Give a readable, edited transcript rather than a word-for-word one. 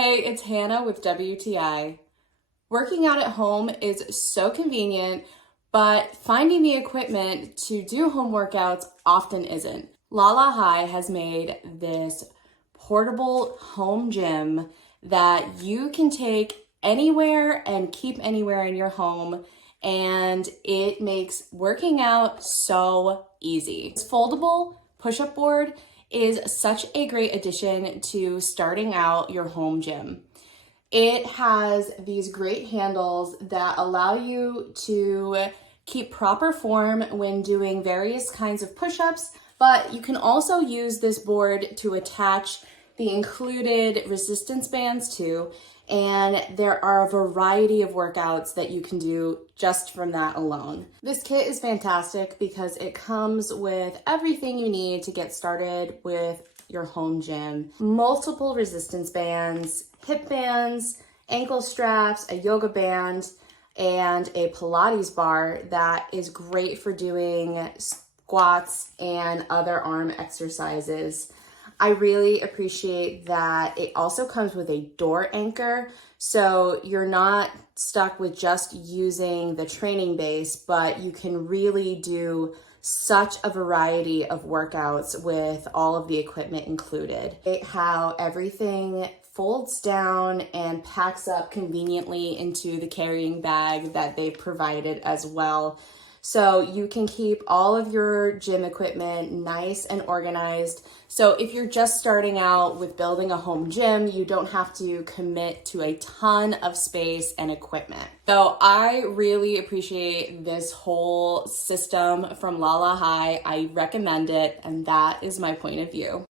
Hey, it's Hannah with WTI. Working out at home is so convenient, but finding the equipment to do home workouts often isn't. LALAHIGH has made this portable home gym that you can take anywhere and keep anywhere in your home, and it makes working out so easy. This foldable push-up board is such a great addition to starting out your home gym. It has these great handles that allow you to keep proper form when doing various kinds of push-ups, but you can also use this board to attach the included resistance bands to, and there are a variety of workouts that you can do just from that alone. This kit is fantastic because it comes with everything you need to get started with your home gym. Multiple resistance bands, hip bands, ankle straps, a yoga band, and a Pilates bar that is great for doing squats and other arm exercises. I really appreciate that it also comes with a door anchor, so you're not stuck with just using the training base, but you can really do such a variety of workouts with all of the equipment included. How everything folds down and packs up conveniently into the carrying bag that they provided as well. So you can keep all of your gym equipment nice and organized. So if you're just starting out with building a home gym, you don't have to commit to a ton of space and equipment. So I really appreciate this whole system from LALAHIGH. I recommend it, and that is my point of view.